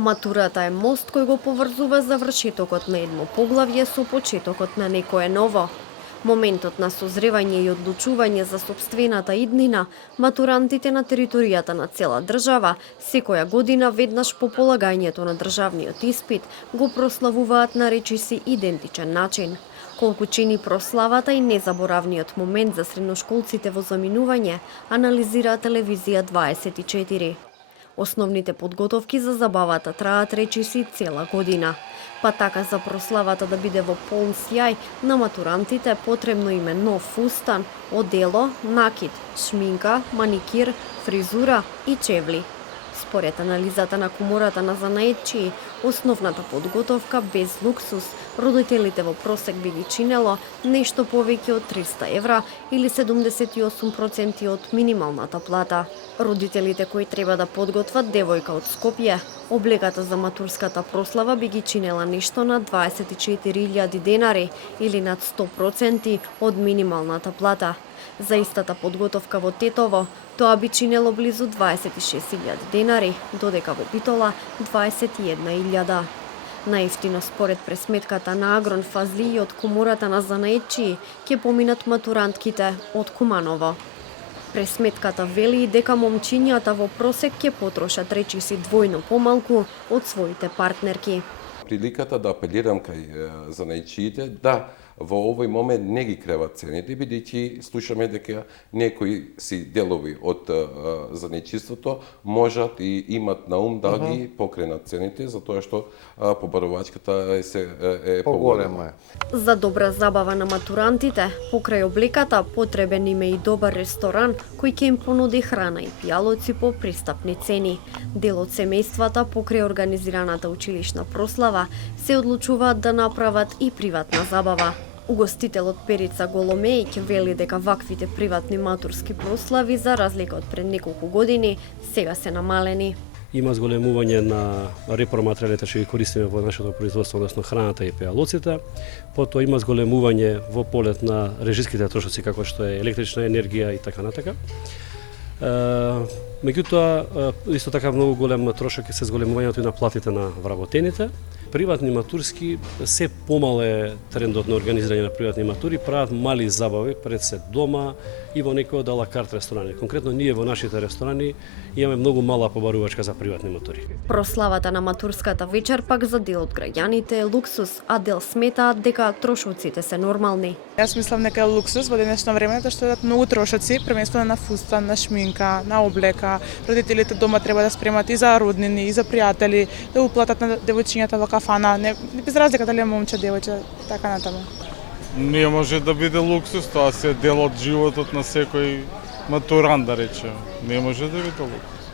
Матурата е мост кој го поврзува завршетокот на едно поглавје со почетокот на некое ново. Моментот на созревање и одлучување за сопствената иднина, матурантите на територијата на цела држава, секоја година веднаш по полагањето на државниот испит, го прославуваат на речиси идентичен начин. Колку чини прославата и незаборавниот момент за средношколците во заминување, анализира телевизија 24. Основните подготовки за забавата траат речиси цела година. Па така за прославата да биде во полн сјај, на матурантите потребно им е нов фустан, одело, накид, шминка, маникир, фризура и чевли. Според анализата на Комората на занаетчии, основната подготовка без луксус, родителите во просек би ги чинело нешто повеќе од 300 евра или 78% од минималната плата. Родителите кои треба да подготват девојка од Скопје, облегата за матурската прослава би ги чинела нешто на 24.000 денари или над 100% од минималната плата. За истата подготовка во Тетово, тоа би чинело близу 26.000 денари, додека во Битола 21.000. Наевтино според пресметката на Агрон Фазли од Комората на занаетчии ќе поминат матурантките од Куманово. Пресметката вели дека момчињата во просек ќе потрошат речиси двојно помалку од своите партнерки. Приликата да апелирам кај занаетчиите да во овој момент не ги креват цените, бидејќи слушаме дека некои си делови од занаетчиството можат и имат на ум да ги покренат цените, затоа што побарувачката е поголема. За добра забава на матурантите, покрај облеката потребен им е и добар ресторан кој ќе им понуди храна и пијалоци по пристапни цени. Дел од семејствата покрај организираната училишна прослава се одлучуваат да направат и приватна забава. Угостителот Перица Голомејќ вели дека ваквите приватни матурски прослави, за разлика од пред неколку години, сега се намалени. Има зголемување на репроматеријалите што ги користиме во нашето производство, односно храната и пеалоците. Потоа има зголемување во полет на режиските трошоци како што е електрична енергија и така натака. Меѓутоа, исто така многу голем трошок е се зголемувањето и на платите на вработените. Приватни матурски, се помал е трендот на организирање на приватни матури, прават мали забави пред се дома и во некои од ала карт ресторани. Конкретно ние во нашите ресторани имаме многу мала побарувачка за приватни матури. Прославата на матурската вечер пак за дел од граѓаните е луксус, а дел сметаат дека трошоците се нормални. Јас мислам дека е луксус во денешно време, што дадат многу трошоци, преместено на фустан, на шминка, на облека. Родителите дома треба да спремат и за роднини, и за пријатели, да уплатат на девојчињата во кафана, не без разлика дали е момче, девојче, така натаму. Не може да биде луксус, тоа се дел од животот на секој матурант, да речем. Не може да биде луксус.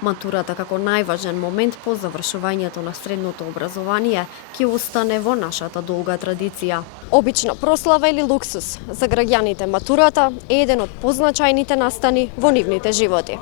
Матурата како најважен момент по завршувањето на средното образование ќе остане во нашата долга традиција. Обична прослава или луксус, за граѓаните матурата е еден од позначајните настани во нивните животи.